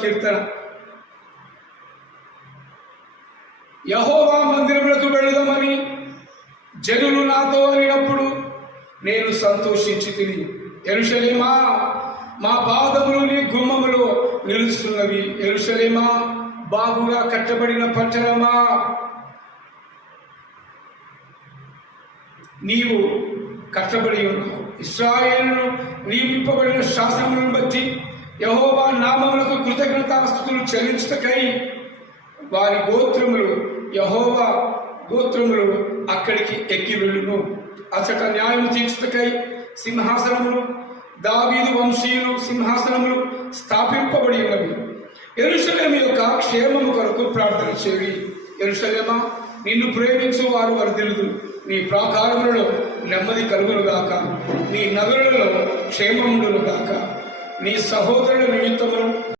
కీర్తన. యెహోవా మందిరములకు వెళదామని జనులు నాతో అనినప్పుడు నేను సంతోషించి తిని, యెరూషలేమా మా పాదములు నీ గుమ్మములో నిలుస్తున్నవి. యెరూషలేమా బాగుగా కట్టబడిన పట్టణమా, నీవు కట్టబడి ఉన్నావు. ఇశ్రాయేలును నియమింపబడిన శాసనములను బట్టి యెహోవా నామములకు కృతజ్ఞతాస్తుతులు చెల్లించుటకై వారి గోత్రములు, యెహోవా గోత్రములు అక్కడికి ఎక్కి వెళ్ళును. అచట న్యాయం తీర్చుటకై సింహాసనములు, దావీదు వంశీయులు సింహాసనములు స్థాపింపబడి ఉన్నవి. యెరూషలేము యొక్క క్షేమము కొరకు ప్రార్థన చేయి. యెరూషలేమా నిన్ను ప్రేమించు వారు వర్ధిల్లుదురు. నీ ప్రాకారములలో నెమ్మది కలుగునుగాక, నీ నగరులలో క్షేమముండునుగాక. నీ సహోదరుల నిమిత్తమును